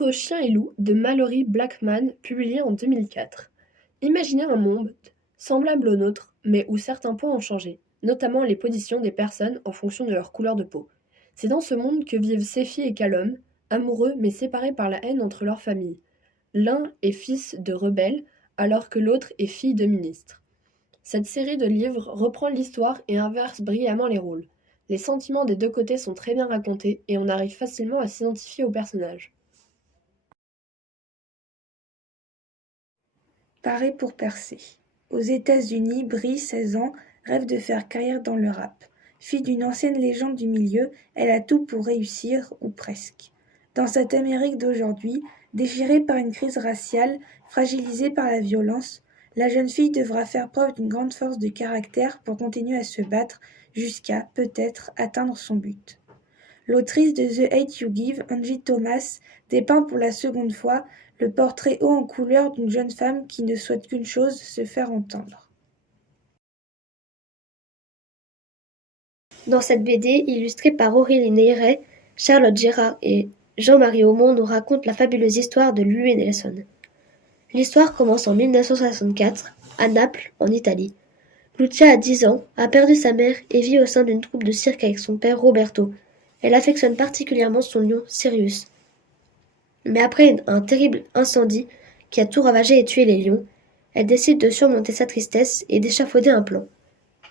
Entre chien et loup de Mallory Blackman, publié en 2004. Imaginez un monde semblable au nôtre, mais où certains points ont changé, notamment les positions des personnes en fonction de leur couleur de peau. C'est dans ce monde que vivent Sefi et Callum, amoureux mais séparés par la haine entre leurs familles. L'un est fils de rebelle, alors que l'autre est fille de ministre. Cette série de livres reprend l'histoire et inverse brillamment les rôles. Les sentiments des deux côtés sont très bien racontés et on arrive facilement à s'identifier aux personnages. Paré pour percer. Aux États-Unis, Brie, 16 ans, rêve de faire carrière dans le rap. Fille d'une ancienne légende du milieu, elle a tout pour réussir, ou presque. Dans cette Amérique d'aujourd'hui, déchirée par une crise raciale, fragilisée par la violence, la jeune fille devra faire preuve d'une grande force de caractère pour continuer à se battre jusqu'à, peut-être, atteindre son but. L'autrice de The Hate You Give, Angie Thomas, dépeint pour la seconde fois le portrait haut en couleur d'une jeune femme qui ne souhaite qu'une chose, se faire entendre. Dans cette BD, illustrée par Aurélie Neyret, Charlotte Gérard et Jean-Marie Aumont nous racontent la fabuleuse histoire de Lulu et Nelson. L'histoire commence en 1964, à Naples, en Italie. Lucia a 10 ans, a perdu sa mère et vit au sein d'une troupe de cirque avec son père Roberto. Elle affectionne particulièrement son lion, Sirius. Mais après un terrible incendie qui a tout ravagé et tué les lions, elle décide de surmonter sa tristesse et d'échafauder un plan.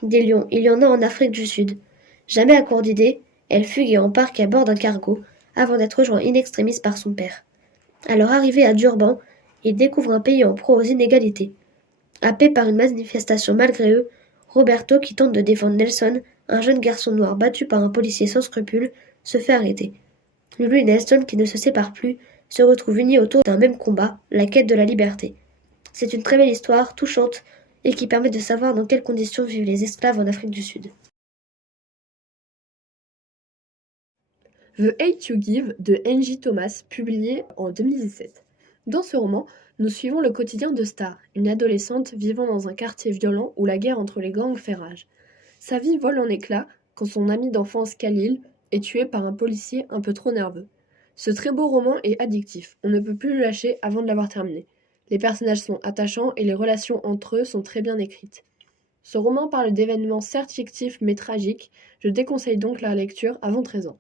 Des lions, il y en a en Afrique du Sud. Jamais à court d'idées, elle fugue et embarque à bord d'un cargo, avant d'être rejoint in extremis par son père. À leur arrivée à Durban, ils découvrent un pays en proie aux inégalités. Happé par une manifestation malgré eux, Roberto, qui tente de défendre Nelson, un jeune garçon noir battu par un policier sans scrupules, se fait arrêter. Lulu et Nelson, qui ne se séparent plus, se retrouvent unis autour d'un même combat, la quête de la liberté. C'est une très belle histoire, touchante, et qui permet de savoir dans quelles conditions vivent les esclaves en Afrique du Sud. The Hate You Give de Angie Thomas, publié en 2017. Dans ce roman, nous suivons le quotidien de Star, une adolescente vivant dans un quartier violent où la guerre entre les gangs fait rage. Sa vie vole en éclats quand son ami d'enfance Khalil est tué par un policier un peu trop nerveux. Ce très beau roman est addictif, on ne peut plus le lâcher avant de l'avoir terminé. Les personnages sont attachants et les relations entre eux sont très bien écrites. Ce roman parle d'événements certes fictifs mais tragiques, je déconseille donc la lecture avant 13 ans.